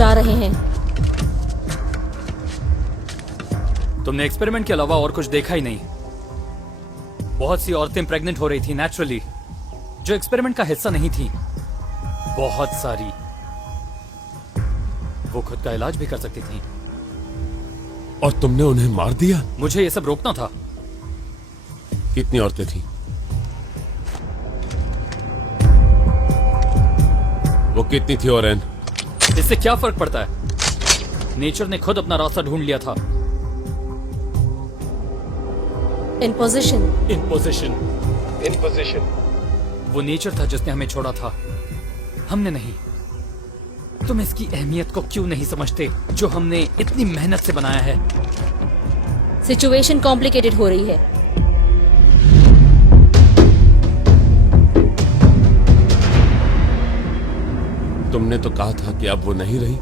जा रहे हैं। तुमने एक्सपेरिमेंट के अलावा और कुछ देखा ही नहीं। बहुत सी औरतें प्रेग्नेंट हो रही थी नेचुरली, जो एक्सपेरिमेंट का हिस्सा नहीं थी। बहुत सारी। वो खुद का इलाज भी कर सकती थी। और तुमने उन्हें मार दिया? मुझे ये सब रोकना था। कितनी औरतें थी? वो कितनी थी ओरेन? इससे क्या फर्क पड़ता है? नेचर ने खुद अपना रास्ता ढूंढ लिया था। इन पोजीशन। इन पोजीशन। इन पोजीशन। वो नेचर था जिसने हमें छोड़ा था, हमने नहीं। तुम इसकी अहमियत को क्यों नहीं समझते जो हमने इतनी मेहनत से बनाया है? सिचुएशन कॉम्प्लिकेटेड हो रही है। तुमने तो कहा था कि अब वो नहीं रही।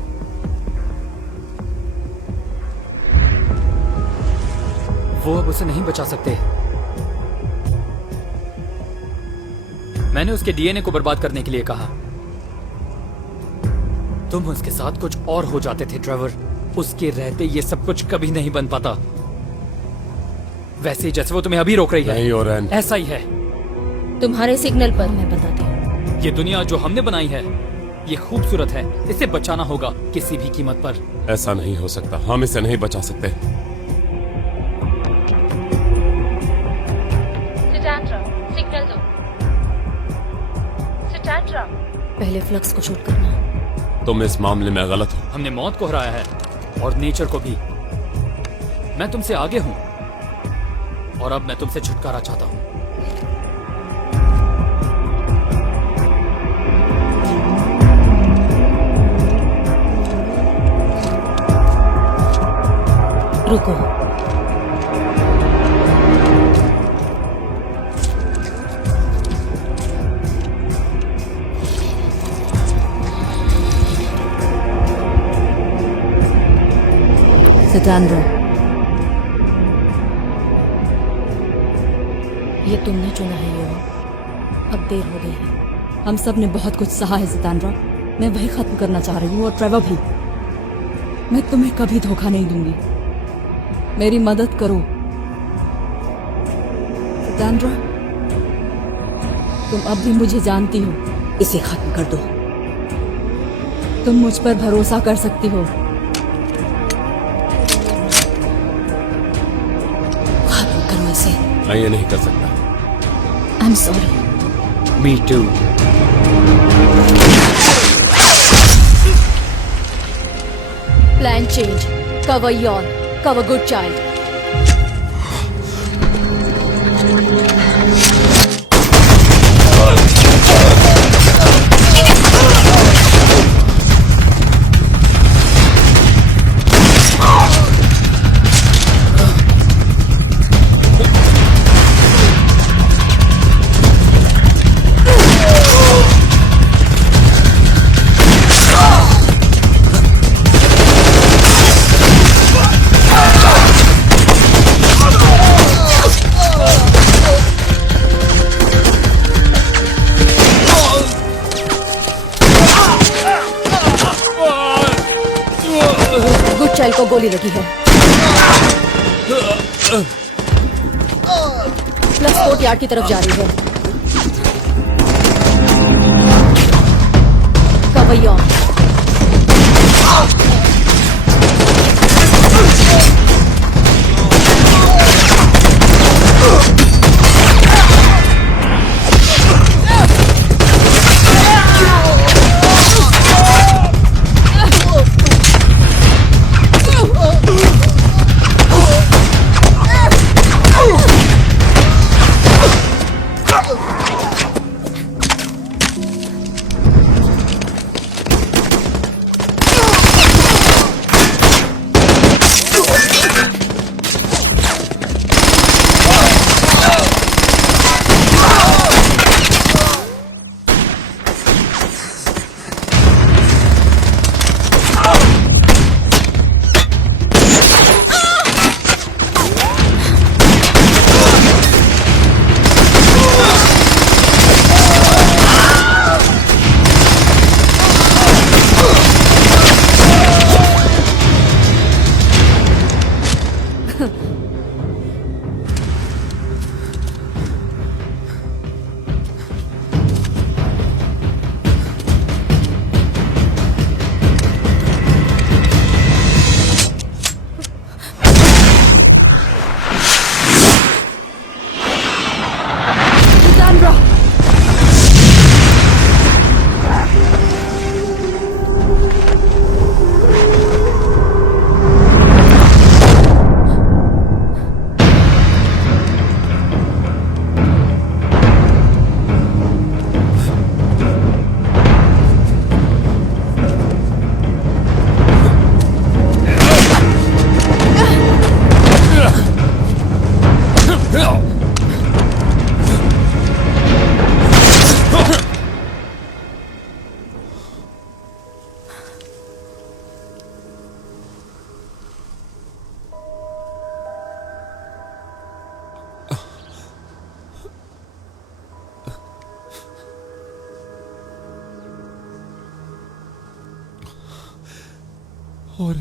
वो अब उसे नहीं बचा सकते। मैंने उसके डीएनए को बर्बाद करने के लिए कहा। तुम उसके साथ कुछ और हो जाते थे ट्रेवर। उसके रहते ये सब कुछ कभी नहीं बन पाता। वैसे ही जैसे वो तुम्हें अभी रोक रही है। नहीं ओरेन, ऐसा ही है। तुम्हारे सिग्नल पर मैं बताती हूँ। ये दुनिया जो हमने बनाई है, ये खूबसूरत है। इसे बचाना होगा किसी भी कीमत पर। ऐसा नहीं हो सकता। हम इसे नहीं बचा सकते। सिग्नल दो। पहले फ्लक्स को शूट करना। तुम इस मामले में गलत हो। हमने मौत को हराया है और नेचर को भी। मैं तुमसे आगे हूं और अब मैं तुमसे छुटकारा चाहता हूं। रुको। सितांद्रो, ये तुमने चुना है यो। अब देर हो गई है। हम सब ने बहुत कुछ सहा है सितांद्रो। मैं वही खत्म करना चाह रही हूँ और ट्रेवर भी। मैं तुम्हें कभी धोखा नहीं दूंगी। मेरी मदद करो सितांद्रो। तुम अब भी मुझे जानती हो। इसे खत्म कर दो। तुम मुझ पर भरोसा कर सकती हो। मैं ये नहीं कर सकता। I'm sorry. Me too. Plan change. Cover yawn. Cover good child. Child को गोली लगी है। प्लस कोर्ट यार्ड की तरफ जा रही है। कवैया और